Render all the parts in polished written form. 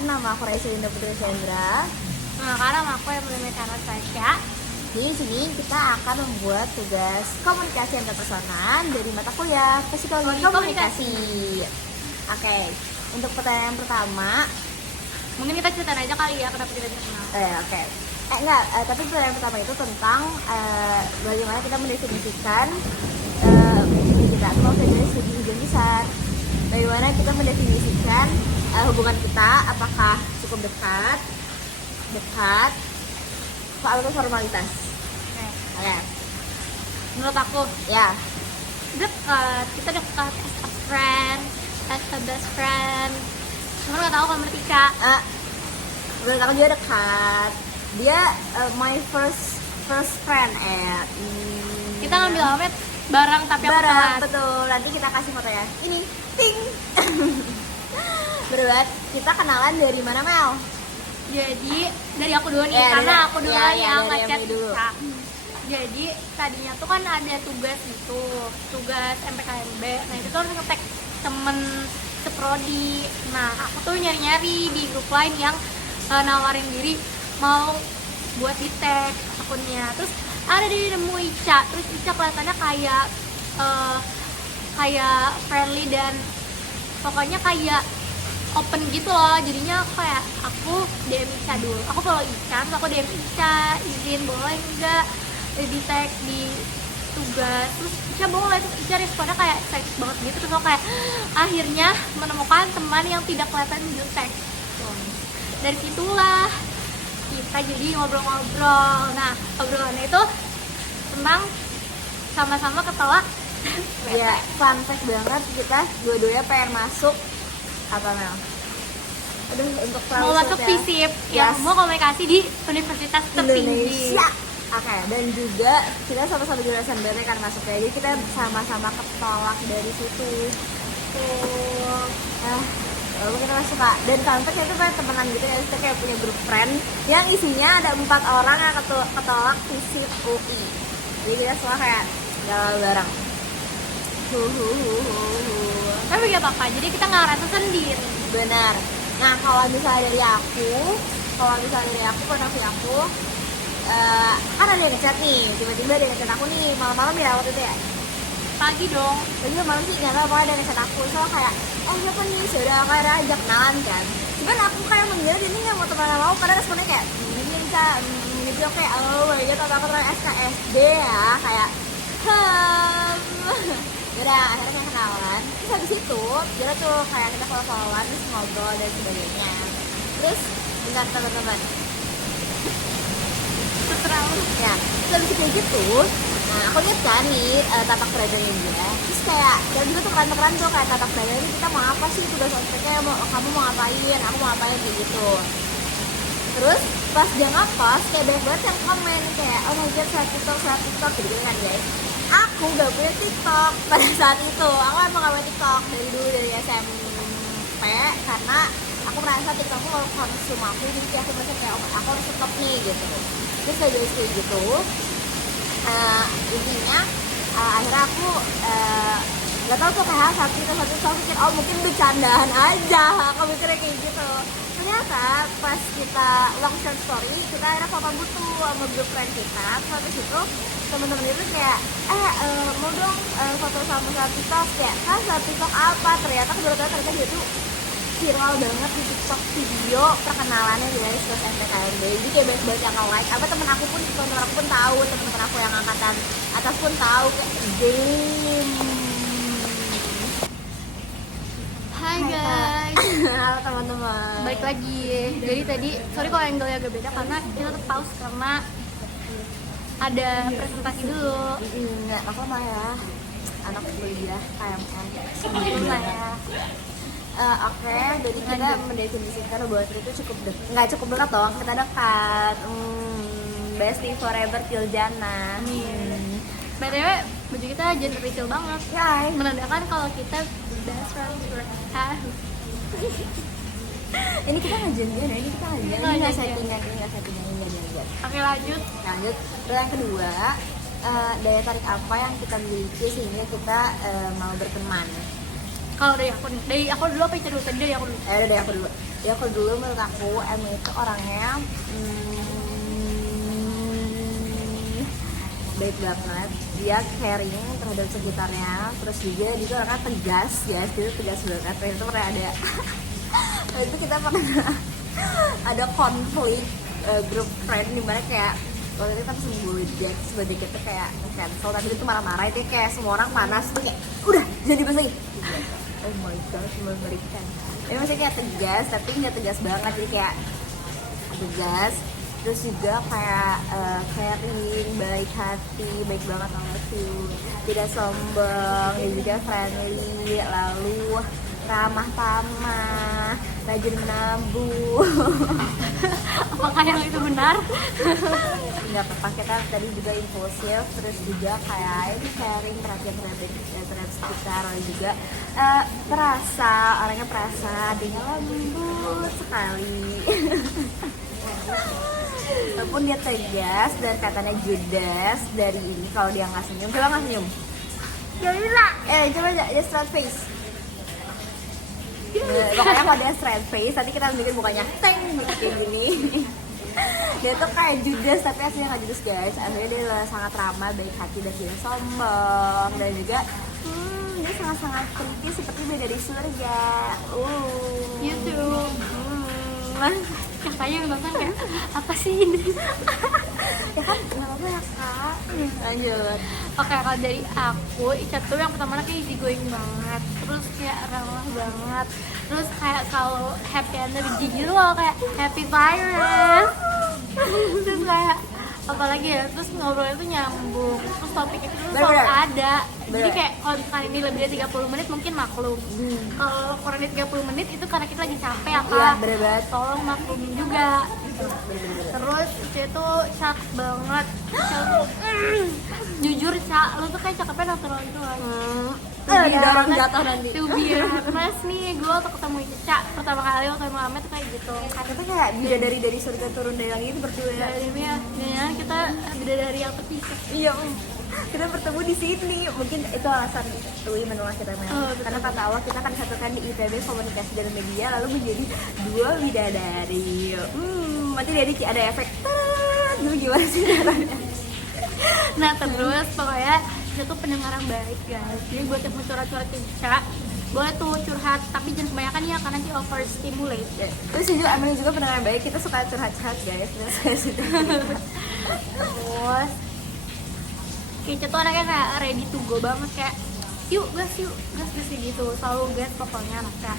Perkenalkan, nama aku Raisa Indah Putri Sendra. Nah, karena aku yang menemani Karna Sasha. Di sini kita akan membuat tugas komunikasi antar personal dari mata kuliah Psikologi Komunikasi. Oke, untuk pertanyaan pertama, Mungkin kita ceritain aja kali ya kenapa kita bisa kenal. oke. Tapi pertanyaan pertama itu tentang bagaimana kita mendefinisikan diri kita atau dari segi hujan besar. Bagaimana kita mendefinisikan hubungan kita, apakah cukup dekat, atau formalitas. Oke. Menurut aku, Ya, dekat, kita dekat as a friend, as a best friend. Cuma nggak tahu kalau menurut Tika. menurut aku juga dekat. Dia my first friend. Kita ngambil amet bareng tapi aku bareng, telat. betul. Nanti kita kasih foto ya. Ini, ting. Berat. Kita kenalan dari mana, Mel? Jadi dari aku dulu nih, Ya, karena dari- aku dulu ya, yang dari ngechat Emily dulu. Tika. Jadi tadinya tuh kan ada tugas gitu, tugas MPKMB. Nah itu tuh harus nge-tag temen seprodi. Nah aku tuh nyari-nyari di grup lain yang nawarin diri mau buat di tag akunnya. Terus ada di nemu Ica, terus Ica kelihatannya kayak friendly dan pokoknya kayak open gitu loh. Jadinya kayak aku DM Ica dulu, aku follow Ica, terus aku DM Ica, izin boleh enggak di tag di tugas. Terus Ica boleh, terus Ica responnya kayak excited banget gitu. Terus aku kayak akhirnya menemukan teman yang tidak kelihatan di tag. Dari situlah kita jadi ngobrol-ngobrol. Nah obrolannya itu tentang sama-sama ketolak. Ya, fun fact banget, kita dua-duanya pengen masuk apa, Mel? Aduh, untuk Mau masuk FISIP yang Yes. mau komunikasi di universitas tertinggi. Indonesia. Oke, dan juga kita sama-sama jurusan BT kan masuknya, jadi kita sama-sama ketolak dari situ. Tuh, lalu kita masuk Kak. Dan sampai itu kayak temenan gitu ya, kita kayak punya grup friend yang isinya ada 4 orang yang ketolak FISIP UI. Jadi kita semua kayak galau bareng. Tapi gak apa-apa, jadi kita nggak ngerasa sendiri. Benar. Nah, kalau misalnya dari aku, konotasi aku, kan ada yang ngechat nih, tiba-tiba ada yang ngechat aku nih, malam-malam ya waktu itu ya. Pagi dong. Tapi malam sih nggak tahu, pokoknya ada yang ngechat aku, so kayak, siapa nih, sudah kayak ajak kenalan kan. Cuman aku kayak mengira dia ini nggak mau temenan sama aku, karena responnya kayak, ini Kak, gitu kayak, oh my god, aku teman SKSD ya, kayak, Yaudah, akhirnya kenalan. Terus habis itu, kita tuh kayak kita follow-followan, terus ngobrol dan sebagainya. Terus, bentar teman-teman. Terserah lu. Ya, terus habis itu gitu, nah aku lihat kan nih tapak beraganya dia. Terus kayak, dan juga tuh keren-keren tuh kayak tapak beraganya ini kita mau apa sih, tugas ospeknya, kamu mau ngapain, aku mau ngapain, kayak gitu. Terus pas dia ngepost, kayak banyak banget yang komen kayak, oh my god, saya TikTok, gitu kan guys. Aku gak punya TikTok pada saat itu. Aku emang gak punya TikTok dari dulu, dari SMP, karena aku merasa TikTok itu kalau konsum aku, jadi aku merasa kayak aku harus stop nih gitu. Terus kayak gitu, intinya akhirnya aku gak tau tuh kayak satu pikir, oh mungkin bercandaan aja, aku mikirnya kayak gitu. Ternyata pas kita long short story, kita akhirnya foto butuh sama grup friend kita. Terus habis itu teman-teman itu kayak mau dong foto sama saat TikTok, kayak saat TikTok apa. Ternyata ternyata dia tuh viral banget di TikTok, video perkenalannya guys pas STKMB. Jadi kayak banyak banget yang nge-like, apa temen aku pun tahu, temen-temen aku yang angkatan atas pun tahu, kayak game. Hai guys. Halo teman-teman. Balik lagi. Jadi tadi, sorry kalau angle-nya agak beda karena kita tuh pause karena ada presentasi dulu. Nggak apa-apa ya, anak kuliah KMN Lumayan ya. Oke, jadi kita mendefinisikan hubungan kita itu nggak cukup dekat dong, kita dekat. Bestie forever till jannah. BTW, baju kita gender reveal banget. Yay. Menandakan kalau kita best friends forever. Ini kita nggak janjian ya, ini nggak settingan, ini nggak janjian. Oke lanjut. Lanjut, terus yang kedua, daya tarik apa yang kita miliki sehingga kita mau berteman. Kalau dari aku dulu apa Ica dulu? Tadi dari aku dulu. Dari aku dulu. Dari aku dulu, menurut aku Emily itu orangnya baik banget. Dia caring terhadap sekitarnya. Terus juga dia orangnya tegas, ya. Dia tegas banget. Terus itu pernah ada itu kita pernah ada konflik grup friend dimana kayak waktu itu kita pesen Gojek, sebagai kita kayak cancel, tapi itu marah-marah, itu kayak semua orang panas tuh kayak udah jangan dibahas lagi. Oh my god, mengerikan. Ini maksudnya kayak tegas, tapi nggak tegas banget, jadi kayak tegas, terus juga kayak caring, baik hati, baik banget sama aku, tidak sombong, dan juga friendly, lalu ramah tamah, rajin nabung. Apakah yang itu benar? Nggak apa-apa, kita tadi juga impulsif, terus juga kayak ini sharing, perhatian terhadap sekitar, lalu juga orangnya perasa, hatinya lembut sekali. Walaupun dia tegas dan katanya judes dari ini, kalau dia nggak senyum, coba nggak senyum. Coba dia straight face. Pokoknya kalau dia straight face, nanti kita bikin mukanya teng kayak gini. Dia tuh kayak judes tapi aslinya nggak judes guys. Aslinya dia sangat ramah, baik hati, dan tidak sombong, dan juga dia sangat-sangat pretty seperti beda dari surga. YouTube. Kakaknya nonton kayak apa sih ini? Ya kan nggak apa-apa ya kak. Lanjut. Oke, kalau dari aku, Ica tuh yang pertama kayak easy going banget, terus kayak ramah banget, terus kayak kalau happy energy gitu loh, kayak happy virus. Terus kayak apalagi ya, terus ngobrolnya tuh nyambung, terus topik itu tuh selalu ada. Jadi kayak kalau misalkan ini lebih dari 30 menit mungkin maklum. Kalau kurang dari 30 menit itu karena kita lagi capek apa? Iya, bener-bener. Tolong maklumin juga. Terus Ica tuh cakep banget. Ica tuh jujur Ca, lo tuh kayak cakepnya natural gitu loh. Didorong jatuh nanti. To be honest nih, gue waktu ketemu Ica pertama kali waktu yang lama tuh kayak gitu. Kita kayak bidadari dari surga turun dari langit itu berdua. Ya, kita bidadari yang terpisah. Iya, kita bertemu di sini. Mungkin itu alasan Tui menolak kita karena kata Allah kita akan disatukan di IPB Komunikasi dan Media, lalu menjadi dua bidadari. Nanti ada efek dulu gimana sih caranya? Nah terus pokoknya kita tuh pendengar yang baik guys. Jadi buat yang mau curhat-curhat ke Ica, boleh tuh curhat, tapi jangan kebanyakan ya karena nanti overstimulate. Terus juga Emily juga pendengar yang baik, kita suka curhat-curhat guys. Terus Ica tuh anaknya kayak ready to go banget, kayak yuk gas gitu, selalu gas pokoknya anaknya.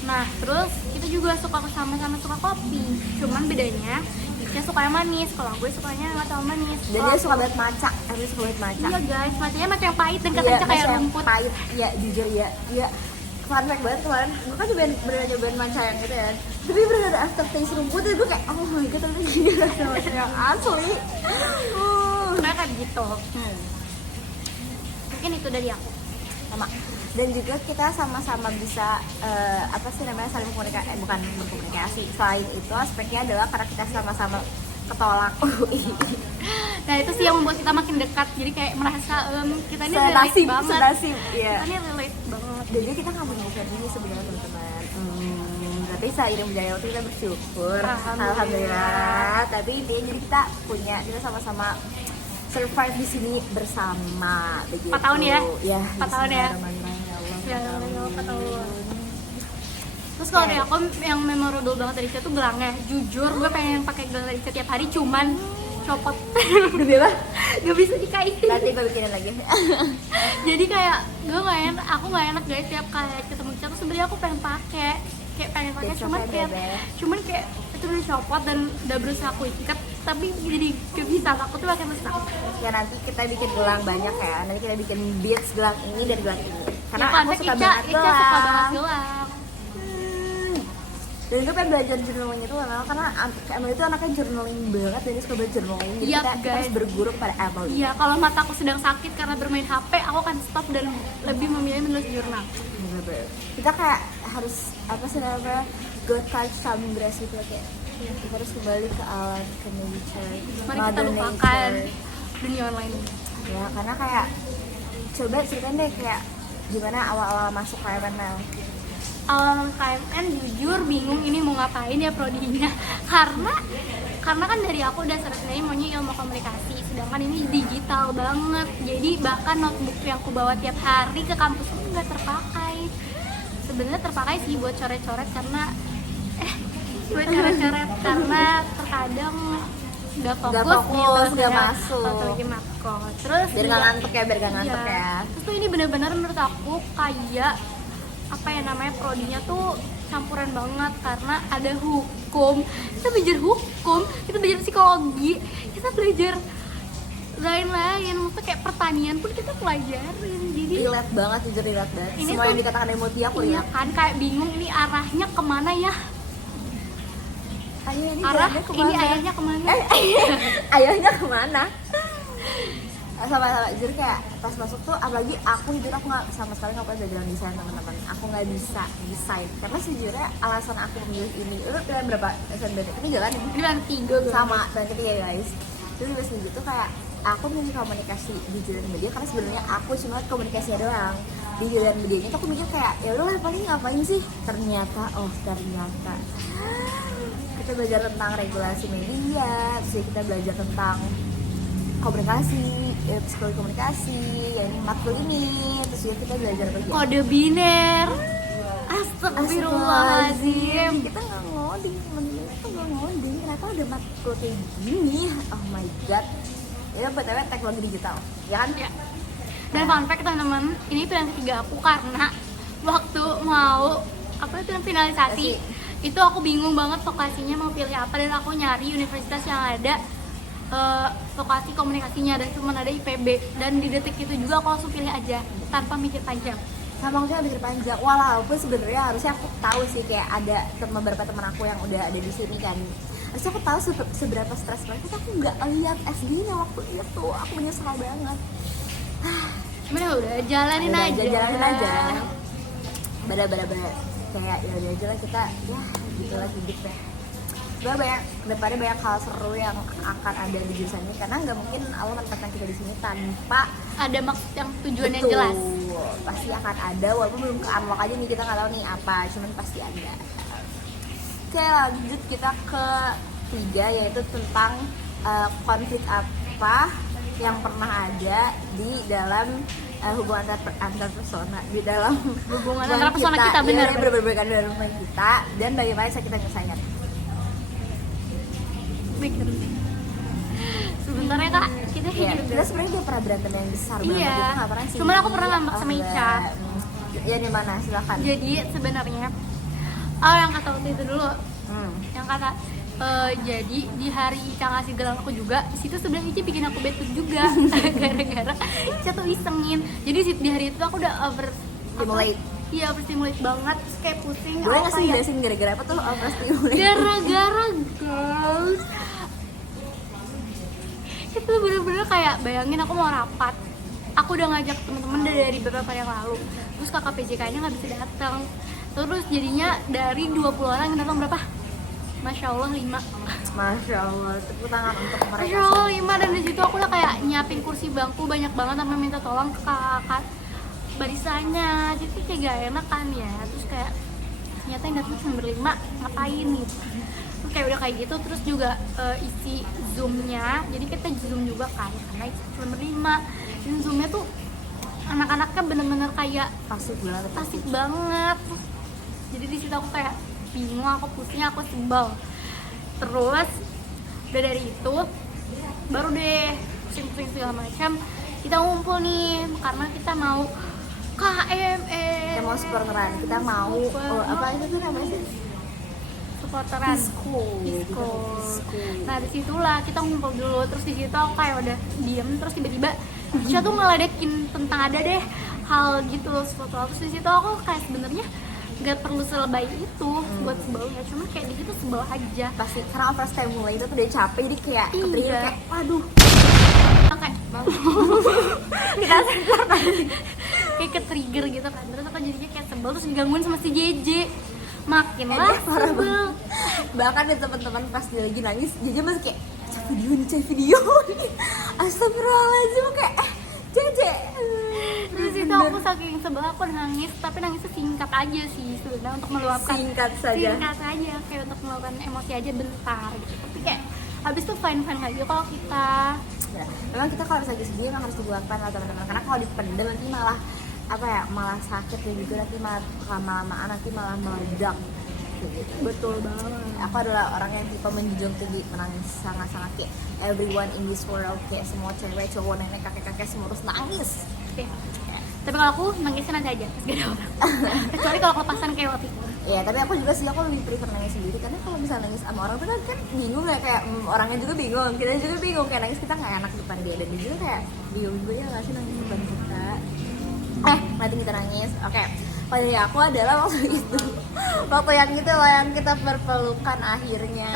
Nah terus kita juga suka sama-sama suka kopi, cuman bedanya Ica suka yang manis, kalau gue sukanya nggak terlalu manis. Dan dia suka banget maca, Emily suka banget maca. Iya guys, macanya maca yang pahit dan katanya kayak rumput. Pahit, ya jujur ya. Fun fact banget kemarin, gue kan bener nyobain maca yang gitu ya. Tapi bener ada aftertaste rumput, dan gue kayak oh my god, tapi gila sama maca yang asli. Kayak kan gitu. Mungkin itu dari aku. Sama. Dan juga kita sama-sama bisa saling berkomunikasi, bukan berkomunikasi. Selain itu aspeknya adalah karena kita sama-sama ketolak. Nah itu sih yang membuat kita makin dekat, jadi kayak merasa kita ini relate banget. Senasib, iya. Kita ini relate banget. Dan juga kita nggak punya ini sebenarnya teman-teman. Tapi seiring berjalannya waktu kita bersyukur, alhamdulillah. Tapi intinya jadi kita sama-sama survive di sini bersama begitu. 4 tahun ya? Ya, 4 tahun ya? Ya, 4 tahun. Terus kalau dari aku yang memorable banget dari Ica tuh gelangnya. Jujur gue pengen pakai gelang dari Ica tiap hari, cuman copot. Demi apa? Gak bisa dikaitin. Nanti gue bikinin lagi. Jadi kayak gue aku nggak enak guys, tiap kayak ketemu Ica tuh sebenarnya aku pengen pakai cuman kayak itu udah copot dan udah berusaha aku ikat, tapi jadi gak bisa, aku tuh pakai mesra. Ya nanti kita bikin gelang banyak ya, nanti kita bikin beads gelang ini dan gelang ini karena ya, aku suka banget Ica suka banget gelang. Dan gue pengen belajar journaling itu karena Emily itu anaknya journaling banget, dan dia suka banget journaling. Jadi kita harus berguru pada Emily. Iya, kalau mataku sedang sakit karena bermain HP, aku akan stop dan lebih memilih menulis jurnal. Kita kayak harus go touch some grass gitu kayak. Kita harus kembali ke alam, ke nature. Mari kita lupakan dunia online. Ya karena kayak coba ceritain deh kayak Gimana awal-awal masuk KMN Mel? Awal KMN jujur bingung ini mau ngapain ya prodinya karena kan dari aku udah sebenarnya maunya ilmu komunikasi, sedangkan ini digital banget, jadi bahkan notebook yang aku bawa tiap hari ke kampus pun nggak terpakai. Sebenarnya terpakai sih buat coret-coret karena terkadang nggak fokus gitu, nggak masuk. atau lagi makro. Terus Biar nggak ngantuk ya, biar nggak ngantuk iya. ya. Terus tuh ini benar-benar menurut aku kayak apa ya namanya, prodinya tuh campuran banget karena ada hukum, kita belajar hukum, kita belajar psikologi, kita belajar lain-lain, maksudnya kayak pertanian pun kita pelajarin. Jadi Relate banget, jujur relate banget. Ini Semua yang tuh- dikatakan Emoti aku iya relate. kan, kayak bingung ini arahnya kemana ya, Ayo ini arah jalannya ini ayahnya kemana. Ayahnya kemana? Sama jujur kayak pas masuk tuh, apalagi aku jujur aku nggak sama sekali nggak pernah belajar desain teman-teman. Aku nggak bisa desain karena sejujurnya alasan aku memilih ini. Lu pilihan berapa SNBT? Ini jalan ya? Ini baru 3 gue. Sama dan ketiga guys. Terus pas gitu kayak aku milih komunikasi di jalan media karena sebenarnya aku cuma komunikasinya doang. Di jalan medianya tuh aku mikir kayak ya udah paling ngapain sih? Ternyata kita belajar tentang regulasi media, terus kita belajar tentang komunikasi, psikologi komunikasi, yang matkul ini, terus juga kita belajar bagian Kode biner. Astagfirullahaladzim. Kita nggak ngoding, teman-teman kita nggak ngoding. Ternyata ada matkul kayak gini. Oh my god. Ya btw teknologi digital, ya kan? Ya. Dan fun fact teman-teman, ini pilihan ketiga aku karena waktu mau apa itu finalisasi itu aku bingung banget vokasinya mau pilih apa, dan aku nyari universitas yang ada vokasi komunikasinya dan cuma ada IPB, dan di detik itu juga aku langsung pilih aja tanpa mikir panjang. Sama aku mikir panjang, walaupun sebenarnya harusnya aku tahu sih kayak ada beberapa teman aku yang udah ada di sini kan. Harusnya aku tahu seberapa stres mereka, tapi aku nggak lihat SD-nya waktu itu. Aku menyesal banget. Cuman ya udah jalanin aja. Jalanin aja. Bener-bener kayak ya udah aja lah kita, ya gitulah hidup ya. Sebenarnya banyak, depannya banyak hal seru yang akan ada di jurusan ini karena nggak mungkin Allah menempatkan kita di sini tanpa Ada maksud yang tujuan yang betul, jelas. pasti akan ada walaupun belum ke unlock aja nih, kita nggak tahu nih apa, cuman pasti ada. Oke, lanjut kita ke 3 yaitu tentang konflik apa yang pernah ada di dalam hubungan antar persona, di dalam Hubungan antara persona kita, bener. berbeda dalam hubungan kita, dan bagaimana cara kita nyelesainnya. Mikir. Sebentar ya kak, kita Ya, kayak kita sebenarnya udah pernah berantem yang besar banget, Iya. kita nggak pernah sih. Cuman aku pernah ngambek sama Ica. Ya di mana? Silakan. Jadi sebenarnya yang kata waktu itu dulu, yang kata jadi di hari Ica ngasih gelang aku juga, situ sebenarnya Ica bikin aku bad mood juga gara-gara Ica tuh isengin. Jadi di hari itu aku udah Stimulate. Iya, overstimulate banget, terus kayak pusing. Boleh aku nggak sih kayak- jelasin gara-gara apa tuh overstimulate? gara-gara guys, itu bener-bener kayak bayangin aku mau rapat, aku udah ngajak temen-temen dari beberapa hari yang lalu, terus kakak PJK-nya nggak bisa datang, terus jadinya dari 20 orang yang datang berapa? Masya Allah 5. Masya Allah, tepuk tangan untuk mereka. Masya Allah 5, dan di situ aku udah kayak nyiapin kursi bangku banyak banget sampai minta tolong ke kakak barisannya, jadi kayak gak enak kan ya, terus kayak ternyata yang datang cuma 5, ngapain gitu. Terus kayak udah kayak gitu, terus juga isi zoomnya, jadi kita zoom juga kan karena isi cuma 5, dan zoomnya tuh anak-anaknya bener-bener kayak Pasif banget. pasif banget. Terus, jadi di situ aku kayak bingung, aku pusing, aku sebel. Terus udah dari itu baru deh pusing-pusing segala macam, kita ngumpul nih karena kita mau KMN, Kita mau supporteran, kita mau apa itu tuh namanya sih? supporteran Disco. Disco. Nah disitulah kita ngumpul dulu, terus di situ aku kayak udah diem, terus tiba-tiba Ica tuh ngeledekin tentang ada deh hal gitu sesuatu, terus di situ aku kayak sebenarnya nggak perlu selebay itu buat sebelnya, cuma kayak di situ sebel aja. Pasti karena overstimulate itu tuh udah capek, jadi kayak Iya. ketrigger kayak waduh. Kayak Kita sensor tadi. kayak ke trigger gitu kan, terus aku jadinya kayak sebel, terus digangguin sama si JJ, makin lah Dia parah sebel. banget. Bahkan ada teman-teman pas dia lagi nangis, Jeje masih kayak cek video nih. Astagfirullahaladzim, kayak Jeje. Terus itu itu aku saking sebel aku nangis, tapi nangisnya singkat aja sih sebenarnya untuk meluapkan. Singkat saja. Singkat aja kayak untuk meluapkan emosi aja bentar gitu. Tapi kayak abis itu fine aja kalau kita. Ya, memang kita kalau lagi sedih memang harus diluapkan lah teman-teman, karena kalau dipendam nanti malah apa ya, malah sakit dan juga nanti malah lama-lamaan nanti malah meledak gitu. Betul banget. Aku adalah orang yang tipe menjunjung tinggi menangis sangat-sangat, kayak everyone in this world, kayak semua cewek, cowok, nenek, kakek-kakek semua harus nangis. Oke. Tapi kalau aku nangisnya nanti aja, pas gak ada orang. Kecuali kalau kelepasan kayak waktu itu. Iya, tapi aku juga sih, aku lebih prefer nangis sendiri, karena kalau misalnya nangis sama orang tuh kan bingung ya, kayak orangnya juga bingung, kita juga bingung, kayak nangis kita nggak enak depan dia, dan dia juga kayak bingung juga ya nggak sih nangis depan kita. Nanti kita nangis. Oke. Pada aku adalah waktu itu, waktu yang gitu loh, yang kita berpelukan akhirnya.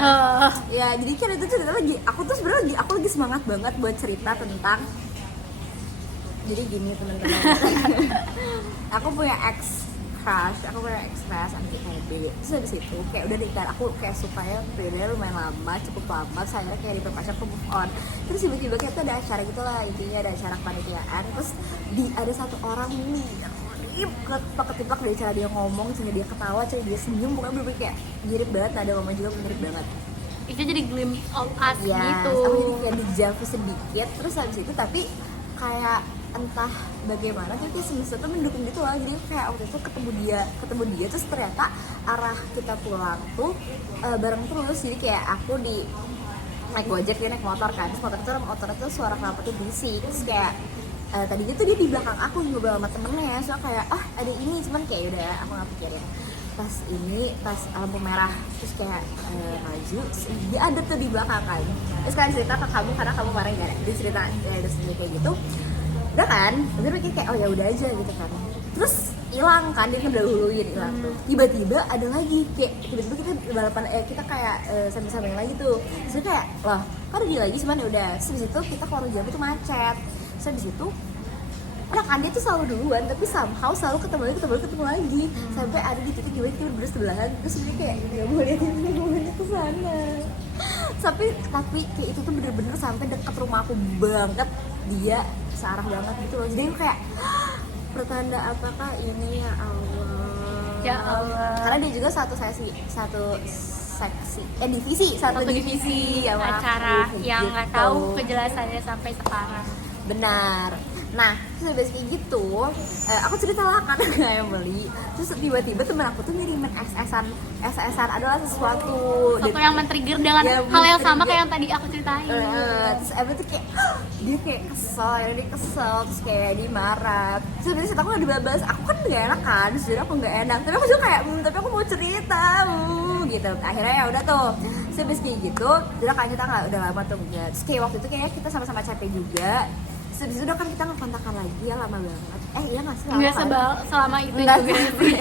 Ya, jadi kan itu cerita lagi. Aku tuh sebenarnya aku lagi semangat banget buat cerita tentang. Jadi gini teman-teman, aku punya ex crush anti KB. Terus habis itu kayak udah dikira aku kayak suka ya, periode lumayan lama, cukup lama. Saya kayak diperpanjang ke move on. Terus tiba-tiba kayak tuh ada acara gitu lah, intinya ada acara kepanitiaan. Terus ada satu orang nih yang ketipak dari cara dia ngomong, cara dia ketawa, cara dia senyum, pokoknya bener-bener kayak mirip banget. Ada mama juga mirip banget. Itu jadi glimpse of us Ya, gitu. aku jadi kayak dijauh sedikit. Terus habis itu tapi kayak entah bagaimana tapi semesta tuh mendukung gitu lah. Jadi kayak waktu itu ketemu dia terus ternyata arah kita pulang tuh bareng terus. Jadi kayak aku di naik Gojek, dia naik motor kan, terus motor itu suara knalpotnya berisik. Terus kayak tadinya tuh dia di belakang aku ngobrol sama temennya, so kayak ada ini, cuman kayak udah aku nggak pikirin. Pas lampu merah terus kayak maju, terus dia ada tuh di belakang kan. Terus kalian cerita ke kamu karena kamu kemarin gak ada, dia cerita ada sendiri kayak gitu. Udah kan, udah mikir kayak oh ya udah aja gitu kan. Terus hilang kan, dia ngedahuluin hilang tuh. Tiba-tiba ada lagi, kayak tiba-tiba kita balapan, kita kayak sambil-sambil lagi tuh. Terus kayak loh, kok ada dia lagi, cuman ya udah. Terus habis itu kita keluar jam itu macet. Terus habis itu kan dia tuh selalu duluan, tapi somehow selalu ketemu lagi. Sampai ada di titik tiba-tiba kita bersebelahan, terus dia kayak nggak mau lihat ke sana. Tapi kayak itu tuh bener-bener sampai deket rumah aku banget, dia searah banget gitu loh. Jadi aku kayak pertanda apakah ini, ya Allah. Ya Allah. Karena dia juga divisi ya, acara aku, yang gitu. nggak tahu kejelasannya sampai sekarang. Benar. Nah, terus habis kayak gitu, aku cerita lah kan yang beli. Terus tiba-tiba temen aku tuh ngirimin SS-an adalah sesuatu yang men-trigger dengan hal yang sama kayak yang tadi aku ceritain. Terus abis itu kayak dia kayak kesel, terus kayak dia marah. Terus habis itu aku gak dibahas, aku kan gak enak kan, jadi aku gak enak. Tapi aku juga kayak, tapi aku mau cerita, gitu. Akhirnya ya udah tuh. Terus habis kayak gitu, udah kan kita udah lama tuh enggak. Terus kayak waktu itu kayaknya kita sama-sama capek juga. Terus habis itu udah kan kita ngekontakan lagi ya, lama banget. Iya gak sih? Nggak selama itu enggak juga sih.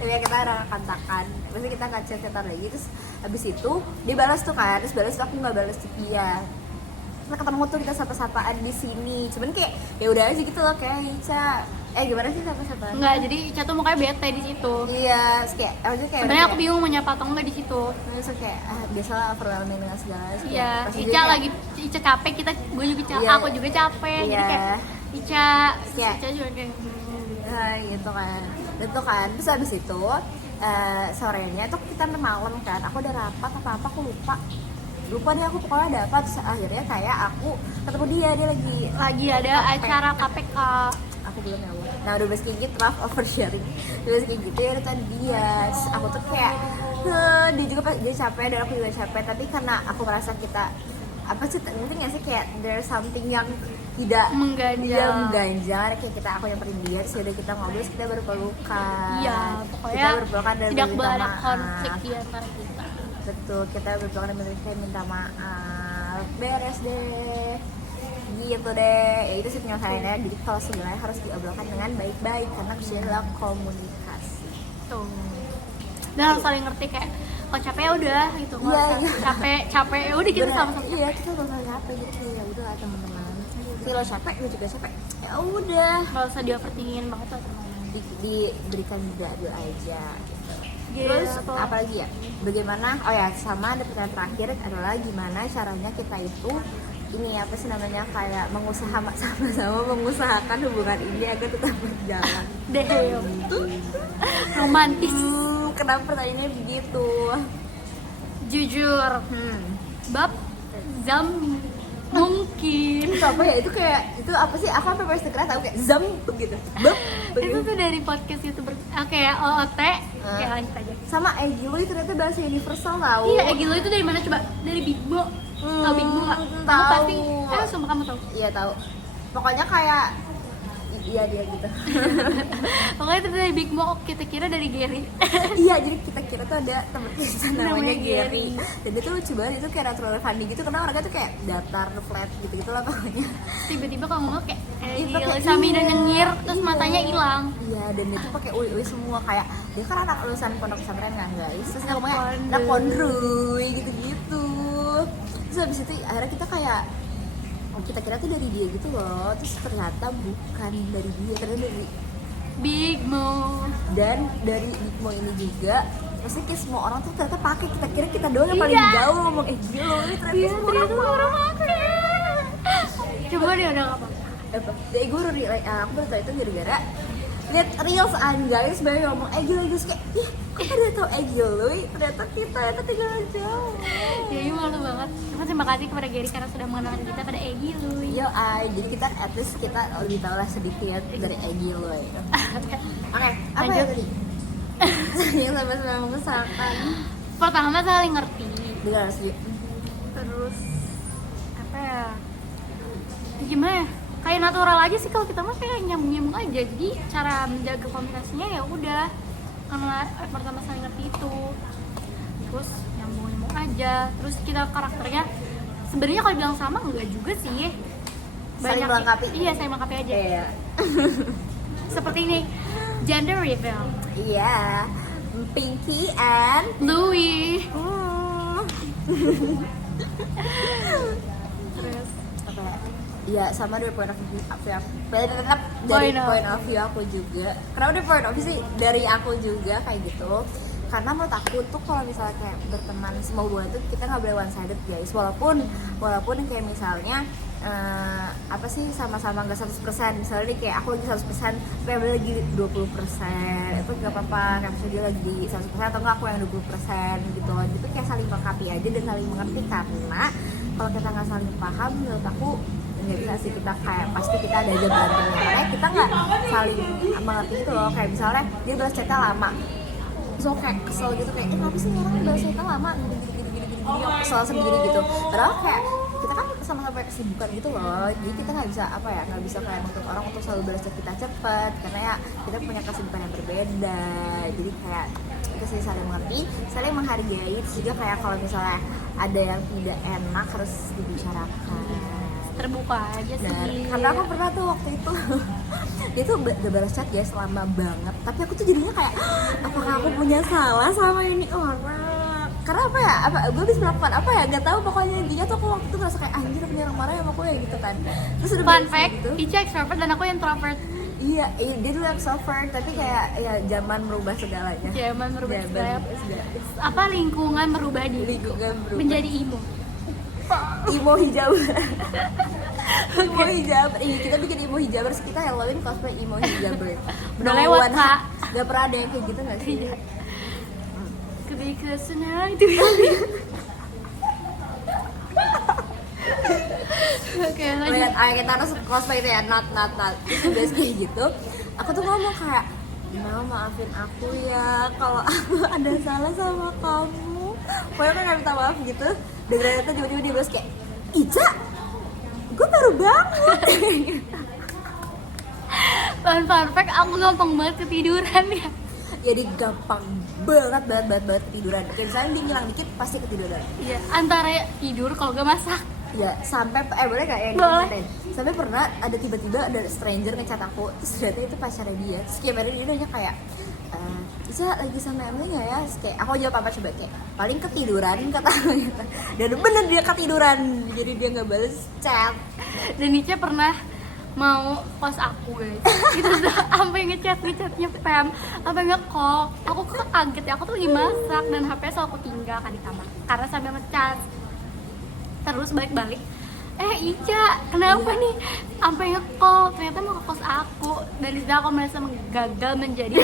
Tapi ya kita udah kontakan. Maksudnya kita nggak chat-chatan lagi. Terus habis itu dia balas tuh kan. Terus balas tuh aku nggak balas tuh dia. Kita ketemu tuh, kita sapa-sapaan di sini. Cuman kayak ya udah aja gitu loh, kayak Ica. Gimana sih sapa-sapaan? Enggak, jadi Ica tuh mukanya bete di situ. Iya, terus kayak sebenarnya aku bingung mau nyapa atau enggak di situ. Terus kayak biasalah overwhelming dengan segala. Iya, Ica capek, gue juga capek, aku juga capek. Jadi kayak Ica juga kayak gitu kan. Terus habis itu sorenya tuh kita malam kan. Aku udah rapat apa aku lupa nih, aku pokoknya dapat. Terus akhirnya kayak aku ketemu dia lagi ada acara KPK. Aku belum ya. Nah udah bahas kayak gitu, maaf oversharing. Udah bahas kayak gitu ya udah tadi dia. Terus aku tuh kayak dia capek dan aku juga capek. Tapi karena aku merasa kita apa sih, mungkin nggak sih kayak there's something yang tidak mengganjal, kayak aku nyamperin dia, terus udah kita ngobrol, terus kita berpelukan. Iya, pokoknya kita berpelukan dan tidak minta ada maaf. konflik di antara kita. Betul, kita berpelukan dan minta maaf. Beres deh. Gitu deh. Ya itu sih penyelesaiannya. Jadi kalau sebenarnya harus diobrolkan dengan baik-baik karena kuncinya adalah komunikasi. Tuh. Dan harus saling ngerti kayak kalau capek ya udah gitu. Capek ya udah kita sama-sama. Iya, kita sama-sama capek gitu. Ya udah teman-teman. Kalau capek, lu juga capek. Ya udah. Kalau usah di-overthinking banget lah teman. Diberikan dua aja gitu. Terus apa lagi ya? Bagaimana? Oh ya, sama ada pertanyaan terakhir adalah gimana caranya kita itu ini apa sih namanya kayak sama-sama mengusahakan hubungan ini agar tetap berjalan. Damn. Romantis. Kenapa pertanyaannya begitu? Jujur. Bab Zam mungkin. Itu apa ya? Itu kayak itu apa sih? Aku sampai first kira tahu kayak zam begitu. Bab. Itu tuh dari podcast YouTuber kayak OOT. Kayak lanjut aja. Sama Egilo itu ternyata bahasa universal tau. Iya, Egilo itu dari mana coba? Dari Big Bo. Tahu Big Bo nggak? Kamu tahu. pasti. Sumpah kamu tahu. Iya tahu. Pokoknya kayak iya dia gitu. Pokoknya itu dari Big Bo, kita kira dari Gary. Iya, jadi kita kira tuh ada temen kita namanya Namanya Gary. Gary. Dan itu lucu banget, itu kayak natural funny gitu karena orangnya tuh kayak datar, flat gitu-gitu lah pokoknya. Tiba-tiba kalau ngomong kayak Itu kayak sambil iya, nyengir terus iya. matanya hilang. Iya, dan itu pakai ui semua kayak dia kan anak lulusan pondok pesantren kan guys. Terus dia ngomongnya Pondok. anak pondruy gitu-gitu. Terus habis itu akhirnya kita kayak kita kira tuh dari dia gitu loh, terus ternyata bukan dari dia, ternyata dari Big Mo. dan dari Bigmo ini juga. Maksudnya kayak semua orang tuh ternyata pakai, kita kira kita doang yang paling Iya. gaul ngomong gila ini ternyata Iya, semua ternyata orang orang pakai. Coba deh udah apa? apa? Jadi gue aku baru tau itu gara-gara lihat reels guys, banyak ngomong gila terus kayak ih kok pada tau gila, ternyata kita tinggal jauh. Jadi malu banget. Cuma terima kasih kepada Gary karena sudah mengenalkan kita pada Egi Lui. Yo jadi kita at least kita lebih tahu lah sedikit dari Egilo ya. Oke, apa ya Lanjut. tadi? Yang sama-sama mengusahakan. Pertama saling ngerti. Dengar sih. Terus apa ya? Gimana ya? Kayak natural aja sih kalau kita mah kayak nyambung aja. Jadi cara menjaga komunikasinya ya udah karena pertama saling ngerti itu. Terus nyambung aja. Terus kita karakternya sebenarnya kalau bilang sama enggak juga sih. Saling melengkapi. Iya, saling melengkapi aja. Iya. Seperti ini. Gender reveal. Iya. Pinky and Louis. Terus apa ya? Iya, sama dari point of view point of view aku juga. Kenapa dari point of view sih? Dari aku juga kayak gitu. Karena menurut aku tuh kalau misalnya kayak berteman semua hubungan tuh kita nggak boleh one sided guys. Walaupun kayak misalnya apa sih sama-sama nggak 100%, misalnya nih kayak aku lagi 100% tapi dia lagi 20%, itu nggak apa-apa. Kayak misalnya dia lagi 100% atau nggak aku yang 20% gitu loh. Gitu kayak saling melengkapi aja dan saling mengerti, karena kalau kita nggak saling paham menurut aku nggak bisa sih, kita kayak pasti kita ada aja berantemnya karena kita nggak saling mengerti gitu loh. Kayak misalnya dia balas chatnya lama, so kayak kesel gitu kayak kenapa sih orang balas chatnya lama gini aku kesel sendiri gitu. Padahal kayak kita kan sama-sama kesibukan gitu loh, jadi kita nggak bisa nggak bisa kayak menuntut orang untuk selalu balas chat kita cepet karena ya kita punya kesibukan yang berbeda. Jadi kayak kita sih saling mengerti, saling menghargai. Terus juga kayak kalau misalnya ada yang tidak enak harus dibicarakan, Terbuka aja sih. dan karena aku pernah tuh waktu itu dia tuh udah balas chat ya lama banget, tapi aku tuh jadinya kayak apakah aku punya salah sama ini orang? Karena gue bisa melakukan apa ya, nggak tahu. Pokoknya intinya tuh aku waktu itu ngerasa kayak anjir punya orang marah sama aku ya gitu kan. Terus udah Fun balas fact, gitu. Ica extrovert dan aku introvert. Iya, dia dulu extrovert, tapi kayak ya zaman merubah segalanya. Zaman merubah Zaman segala. merubah segala. Apa lingkungan merubah diri. Lingkungan berubah. Menjadi emo. Imo hijab. Imo hijab. Kita bikin imo hijab, terus kita Halloween cosplay imo hijaber. Udah lewat, Kak. Gak pernah ada yang kayak gitu nggak sih? Ketika senang itu. Oke, lanjut. Lihat, ayo kita harus cosplay itu ya, not. Udah kayak gitu. Aku tuh ngomong kayak, maafin aku ya kalau aku ada salah sama kamu. Pokoknya aku nggak minta maaf gitu. Dan ternyata tiba-tiba dia balas kayak, Ica, gue baru bangun. Fun fact, aku gampang banget ketiduran ya. Jadi gampang banget ketiduran. Kayak misalnya dia ngilang dikit pasti ketiduran. Iya, antara tidur kalau gak masak. Ya sampai boleh gak ya Boleh. diceritain? Sampai pernah ada tiba-tiba ada stranger ngechat aku, terus ternyata itu pacarnya dia. Terus kayak dia nanya kayak Ica lagi sama Emily nggak ya? Terus kayak aku jawab apa coba, kayak paling ketiduran kata gitu. Dan bener dia ketiduran, jadi dia nggak balas chat. Dan Ica pernah mau post aku guys. Gitu sampai ngechatnya spam, sampai nge-call. Aku kaget ya, aku tuh lagi masak dan HP selalu aku tinggal kan di kamar karena sambil ngechat. Terus balik-balik Ica, kenapa nih sampai ngekol? Ternyata mau ke kos aku. Dari situ aku merasa gagal menjadi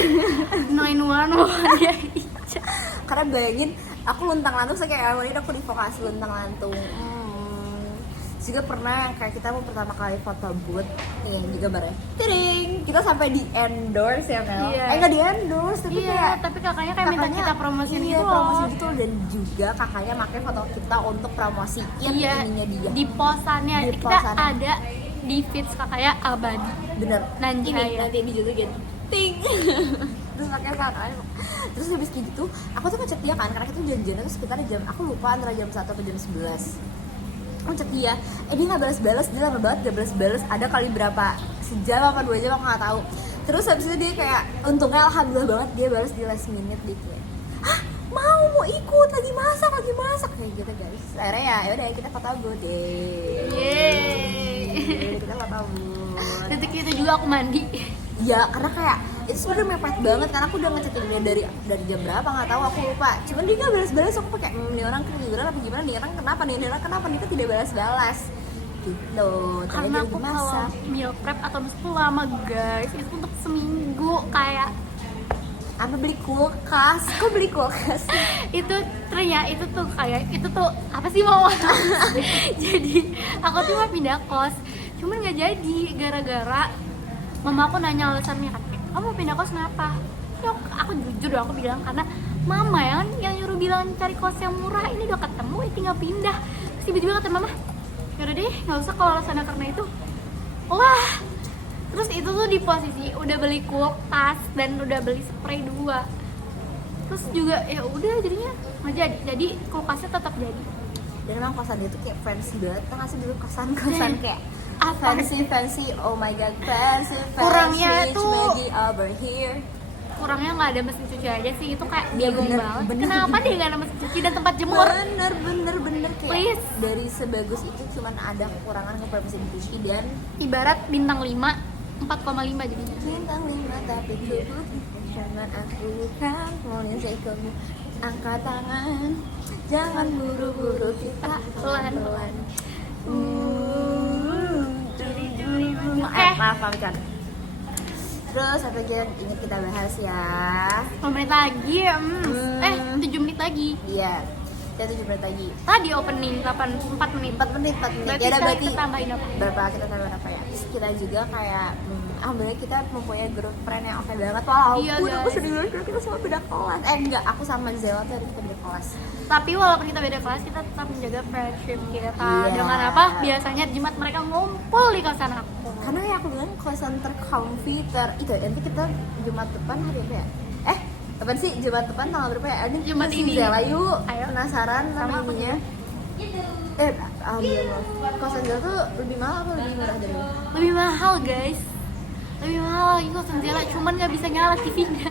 911 ya Ica. Karena bayangin aku luntang lantung kayak awalnya aku di vokasi luntang lantung. Juga pernah kayak kita mau pertama kali foto booth nih di gambarnya. Tering, kita sampai di endorse ya Mel. Iya. Nggak di endorse tapi kayak Tapi kakaknya kayak minta kita promosiin iya, gitu loh. promosi gitu, dan juga kakaknya pakai foto kita untuk promosiin ininya dia. Di posannya Di kita posannya. ada di feeds kakaknya abadi. Bener. Nanjaya. Ini nanti dijulukin ting. Terus pakai kakaknya. Terus habis kayak gitu, aku tuh ngechat dia kan karena kita janjian itu sekitar jam, aku lupa antara jam 1 atau jam 11. Aku chat dia, dia nggak balas-balas, dia lama banget gak balas-balas, ada kali berapa, sejam apa 2 jam aku nggak tahu. Terus habis itu dia kayak, untungnya alhamdulillah banget dia balas di last minute, dia kayak, hah mau ikut, lagi masak kayak gitu guys. Akhirnya ya udah kita foto booth deh. Yeay. Kita foto booth. Detik itu juga aku mandi. Ya karena kayak itu sebenarnya mepet banget karena aku udah ngechatin dia dari jam berapa nggak tahu, aku lupa. Cuman dia nggak balas-balas, aku pakai ini orang ketiduran apa gimana, nih orang kenapa nih kita tidak balas-balas gitu. Karena aku kalau meal prep atau meal lama guys, itu untuk seminggu kayak apa beli kulkas, kok beli kulkas? itu ternyata itu tuh kayak itu tuh apa sih mau jadi aku tuh mau pindah kos, cuman nggak jadi gara-gara mama aku nanya alasannya kan, kamu mau pindah kos kenapa? Ya aku jujur dong, aku bilang karena mama yang nyuruh bilang cari kos yang murah, ini udah ketemu tinggal pindah. Terus tiba-tiba kata mama, yaudah deh nggak usah kalau alasannya karena itu. Wah, terus itu tuh di posisi udah beli kulkas dan udah beli spray 2, terus juga ya udah jadinya nggak jadi kulkasnya tetap jadi. Dan emang kosan dia tuh kayak fancy banget, kan ngasih dulu kosan kayak Apa? fancy, oh my god, fancy, Kurangnya tuh maybe over here. Kurangnya nggak ada mesin cuci aja sih, itu kayak Iya, bingung bener, banget bener. kenapa dia nggak ada mesin cuci dan tempat jemur. Bener kayak Please. dari sebagus itu cuman ada kekurangan ke mesin cuci dan Ibarat bintang 5 4,5 jadinya. bintang 5 tapi tubuh jangan aku kan mau kamu angkat tangan, jangan buru-buru kita pelan-pelan. Maaf kan. Terus apa lagi yang ingin kita bahas ya? 5 menit lagi 7 menit lagi. Iya, kita 7 menit lagi. Tadi opening 4 menit. 4 menit. Berarti Ya udah, berarti kita tambahin apa? berapa kita tambahin apa ya? Terus kita juga kayak alhamdulillah kita mempunyai grup friend yang oke banget. Walaupun Iya, aku guys. sedih banget karena kita semua beda kelas. Enggak, aku sama Zela tuh kita beda kelas. Tapi walaupun kita beda kelas, kita tetap menjaga friendship kita. Iya. Dengan apa? Biasanya Jumat mereka ngumpul di kosan aku. Karena ya aku bilang kosan tercomfy itu nanti kita Jumat depan hari apa ya? Kapan sih Jumat depan tanggal berapa ya? Ini Jumat si ini. Zela yuk. Ayo. Penasaran Sama sama aku ininya. Alhamdulillah. Kosan Zela tuh lebih mahal apa lebih murah dari ini? Lebih mahal guys. Lebih mahal lagi kosan Zela, cuman nggak bisa nyala TV-nya.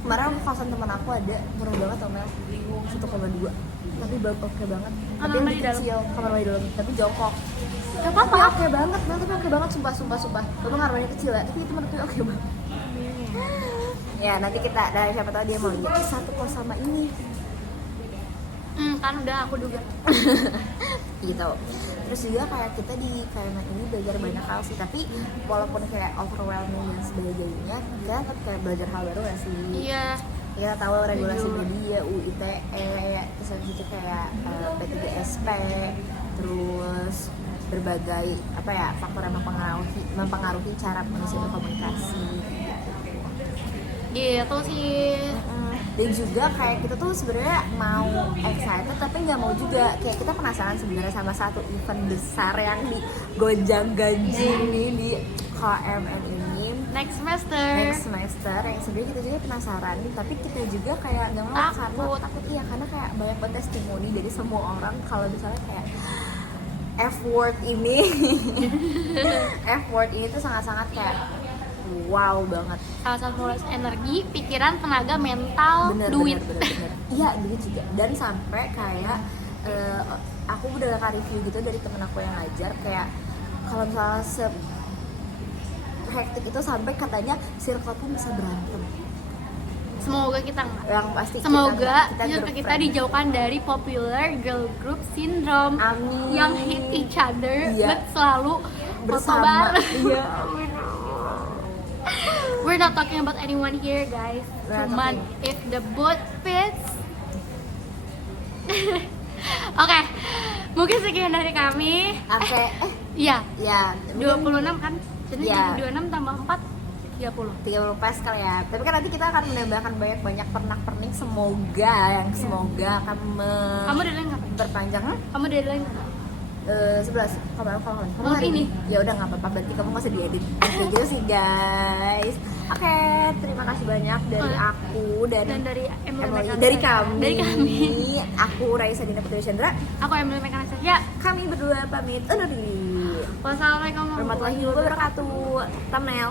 Kemarin aku kosan teman aku ada murah banget tau Mel, 1,2, tapi oke banget. Tapi Kamar yang mandi dalam. kecil, kamar mandi dalam, tapi jongkok. Gak Tapi apa-apa. oke banget, Mel, tapi oke banget, sumpah. Tapi kamar mandi kecil ya, tapi itu menurutku oke banget. Ya nanti kita, siapa tahu dia mau lihat satu kos sama ini. Kan udah aku duga. Gitu. Terus juga kayak kita di KMN ini belajar banyak hal sih, tapi walaupun kayak overwhelming dan sebagainya, kita tetap kayak belajar hal baru gak sih? Iya. Kita tahu regulasi media, UITE, terus habis itu kayak P3SP, terus berbagai faktor yang mempengaruhi cara manusia berkomunikasi. Gitu sih. Dan juga kayak kita tuh sebenarnya mau excited tapi nggak mau juga, kayak kita penasaran sebenarnya sama satu event besar yang digonjang-ganjing nih di KMN ini Next semester. yang sebenarnya kita juga penasaran tapi kita juga kayak nggak mau karena takut karena kayak banyak banget testimoni dari semua orang kalau misalnya kayak F-word ini tuh sangat-sangat kayak wow banget. Salah satu menguras energi, pikiran, tenaga, mental, duit. Bener. Iya, duit juga. Dan sampai kayak aku udah review gitu dari temen aku yang ngajar kayak kalau misalnya hektik itu sampai katanya circle pun bisa berantem. Semoga kita enggak. Yang pasti Semoga kita kita girlfriend. dijauhkan dari popular girl group syndrome Amin. yang hate each other, Iya. but selalu foto Bersama. bareng. Iya. We're not talking about anyone here, guys. We're not Cuman talking. if the boat fits. Oke, mungkin sekian dari kami. Oke. Iya, Ya, 26 kan? Jadi Iya. 26 tambah 4 30. 30 Pascal ya. Tapi kan nanti kita akan menambahkan banyak pernak-pernik, semoga akan Kamu deadline kapan? memperpanjang. Kamu deadline kapan? 11 kamu Mau hari ini? ya udah nggak apa-apa, berarti kamu nggak usah diedit kayak gitu sih guys. Oke, terima kasih banyak dari aku Dan dari Emily Mekana dari Sasha. kami. Dari kami. Aku Raisa Dina Putri Chandra. Aku Emily Mekana Sasha. Kami berdua pamit undur diri. Wassalamualaikum Warahmatullahi wabarakatuh. Thumbnail.